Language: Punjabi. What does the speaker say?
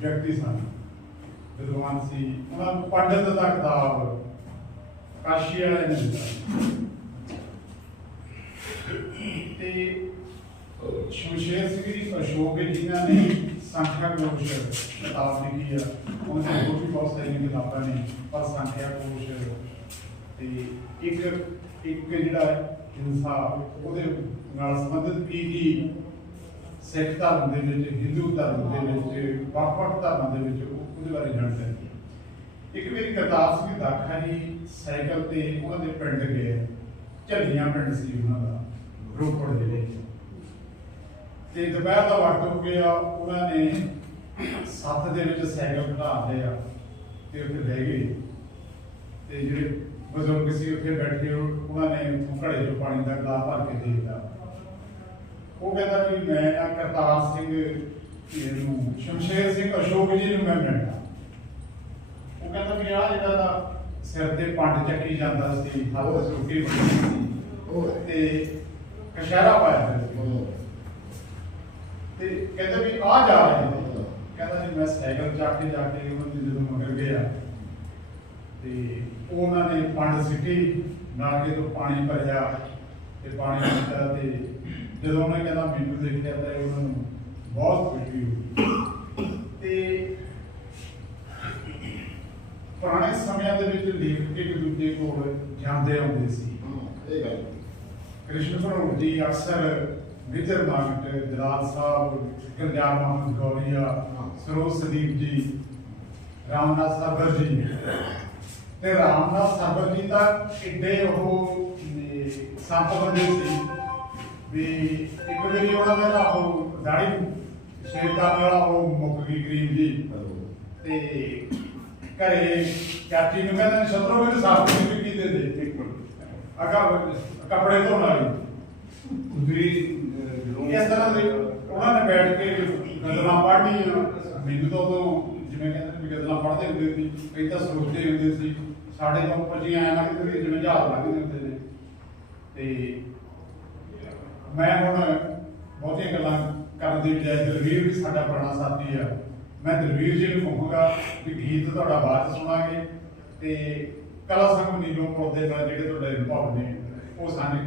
ਵਿਅਕਤੀ ਸਨ। ਵਿਦਵਾਨ ਸੀ। ਉਹਨਾਂ ਨੂੰ ਪੰਡਤ ਦਾ ਕਿਤਾਬ ਕਾਸ਼ੀ ਵਾਲੇ ਨੇ ਦਿੱਤਾ। ਤੇ ਸ਼ਮਸ਼ੇਰ ਸਿੰਘ ਜੀ, ਅਸ਼ੋਕ ਜਿਨ੍ਹਾਂ ਨੇ ਸੰਖਿਆ ਕੋਸ਼ ਕਿਤਾਬ ਲਿਖੀ ਆ, ਉਹਨਾਂ ਦੇ ਹੋਰ ਵੀ ਬਹੁਤ ਸਾਰੀਆਂ ਕਿਤਾਬਾਂ ਨੇ, ਪਰ ਸੰਖਿਆ ਕੋਸ਼ ਤੇ ਇੱਕ ਇੱਕ ਜਿਹੜਾ ਇਨਸਾਫ, ਉਹਦੇ ਨਾਲ ਸੰਬੰਧਿਤ ਕੀ ਕੀ ਸਿੱਖ ਧਰਮ ਦੇ ਵਿੱਚ, ਹਿੰਦੂ ਧਰਮ ਦੇ ਵਿੱਚ ਵੱਖ-ਵੱਖ ਧਰਮਾਂ ਦੇ ਵਿੱਚ ਉਹਦੇ ਬਾਰੇ ਜਾਣਕਾਰੀ ਹੈ ਇੱਕ ਮੇਰੀ ਕਰਤਾਰ ਸਿੰਘ ਦਾਖਾ ਜੀ ਸਾਈਕਲ ਤੇ ਉਹਨਾਂ ਦੇ ਪਿੰਡ ਗਏ। ਝੱਲੀਆਂ ਪਿੰਡ ਸੀ ਉਹਨਾਂ ਦਾ, ਰੋਪੜ ਜ਼ਿਲ੍ਹੇ ਤੇ ਦੁਪਹਿਰ ਦਾ ਵਕਤ ਹੋ ਗਿਆ, ਉਹਨਾਂ ਨੇ ਸੱਤ ਦੇ ਵਿੱਚ ਸਾਈਕਲ ਖੜਾ ਲਿਆ ਤੇ ਉੱਥੇ ਬਹਿ ਗਏ। ਤੇ ਜਿਹੜੇ ਬਜ਼ੁਰਗ ਸੀ ਉੱਥੇ ਬੈਠੇ ਉਹ- ਉਹਨਾਂ ਨੇ ਉੱਥੋਂ ਘੜੇ ਚੋਂ ਪਾਣੀ ਦਾ ਗਲਾਸ ਭਰ ਕੇ ਦੇ ਦਿੱਤਾ। ਉਹ ਕਹਿੰਦਾ ਵੀ ਮੈਂ ਆ ਕਰਤਾਰ ਸਿੰਘ ਨੂੰ ਸ਼ਮਸ਼ੇਰ ਸਿੰਘ ਅਸ਼ੋਕ ਜੀ ਨੂੰ ਮੈਂ ਮਿਲਣਾ। ਉਹ ਕਹਿੰਦਾ ਵੀ ਆ ਜਿਹੜਾ ਦਾ ਸਿਰ ਤੇ ਪੰਡ ਚੱਕੀ ਜਾਂਦਾ ਸੀ ਹੱਥ ਸੁੱਕੀ ਬੰਨੀ ਸੀ। ਤੇ ਕਸ਼ਹਿਰਾ ਪਾਇਆ ਸੀ। ਤੇ ਕਹਿੰਦਾ ਵੀ ਆ ਜਾ ਰਹੇ ਨੇ ਕਹਿੰਦਾ ਜੀ ਮੈਂ ਸਾਈਕਲ ਚੱਕ ਕੇ ਜਾ ਕੇ ਉਹਨਾਂ ਦੇ ਜਦੋਂ ਮਗਰ ਗਿਆ। ਤੇ ਉਹਨਾਂ ਨੇ ਪੰਡ ਸਿੱਟੀ ਨਾਲੇ ਤੋਂ ਪਾਣੀ ਭਰਿਆ ਤੇ ਪਾਣੀ ਪੀਤਾ ਤੇ ਜਦੋਂ ਉਹਨੇ ਕਹਿੰਦਾ ਮੈਨੂੰ ਦੇਖਿਆ ਤਾਂ ਉਹਨਾਂ ਨੂੰ ਬਹੁਤ ਖੁਸ਼ੀ ਹੋਈ ਤੇ ਪੁਰਾਣੇ ਸਮਿਆਂ ਦੇ ਵਿੱਚ ਲੇਖਕ ਇੱਕ ਦੂਜੇ ਕੋਲ ਜਾਂਦੇ ਆਉਂਦੇ ਸੀ। ਇਹ ਗੱਲ। ਕ੍ਰਿਸ਼ਨ ਭਰੋੜ ਜੀ ਅਕਸਰ ਵਿਜਰ ਮਾਗਟ ਜਲਾਲ ਸਾਹਿਬ ਗੁਰਜਾਰ ਮੁਹੰਮਦ ਗੌਰੀਆ ਸਰੋਜ ਸਦੀਪ ਜੀ ਰਾਮਨਾਥ ਸਾਬਰ ਜੀ। ਤੇ ਰਾਮਨਾਥ ਸਾਬਰ ਜੀ ਤਾਂ ਕਿੱਡੇ ਉਹ ਨੇ ਸੰਤ ਬੰਦੇ ਸੀ ਵੀ ਇੱਕ ਵਾਰੀ ਉਹਨਾਂ ਦੇ ਨਾਲ ਉਹ ਦਾੜੀ ਸ਼ੇਰ ਕਰਨ ਵਾਲਾ ਉਹ ਮੁੱਕ ਗਈ ਗਰੀਬ ਜੀ। ਤੇ ਘਰੇ ਚਾਚੀ ਨੂੰ ਕਹਿੰਦੇ ਛਤਰੋ ਮੈਨੂੰ ਸਾਫ਼ ਨਹੀਂ ਕੀਤੀ ਦੇ ਦੇ ਇੱਕ ਮਿੰਟ ਅਗਾ ਕੱਪੜੇ ਧੋਣ ਵਾਲੀ। ਤੁਸੀਂ ਇਸ ਤਰ੍ਹਾਂ ਦੇ ਉਹਨਾਂ ਨੇ ਬੈਠ ਕੇ ਗਜ਼ਲਾਂ ਪੜ੍ਹਨੀਆਂ। ਮੈਨੂੰ ਤਾਂ ਉਦੋਂ ਜਿਵੇਂ ਕਹਿੰਦੇ ਵੀ ਗਜ਼ਲਾਂ ਪੜ੍ਹਦੇ ਹੁੰਦੇ ਸੀ, ਕਈ ਤਾਂ ਸੋਚਦੇ ਹੁੰਦੇ ਸੀ, ਸਾਡੇ ਤੋਂ ਪੱਜੀਆਂ ਆਇਆ ਲੱਗਦੇ ਸੀ ਜਿਵੇਂ ਜਹਾਜ਼ ਲੱਗਦੇ ਹੁੰਦੇ ਨੇ। ਤੇ ਮੈਂ ਹੁਣ ਬਹੁਤੀਆਂ ਗੱਲਾਂ ਕਰਨ ਦੀ ਬਜਾਏ ਦਲਵੀਰ ਵੀ ਸਾਡਾ ਪੁਰਾਣਾ ਸਾਥੀ ਆ। ਮੈਂ ਦਲਵੀਰ ਜੀ ਨੂੰ ਕਹੂੰਗਾ ਕਿ ਗੀਤ ਤੁਹਾਡਾ ਬਾਅਦ ਸੁਣਾਂਗੇ ਤੇ ਕਲਾ ਸੰਗਮ ਨੀਲੋਂ ਪੌਦੇ ਨਾਲ ਜਿਹੜੇ ਤੁਹਾਡੇ ਅਨੁਭਵ ਨੇ, ਉਹ ਸਾਨੂੰ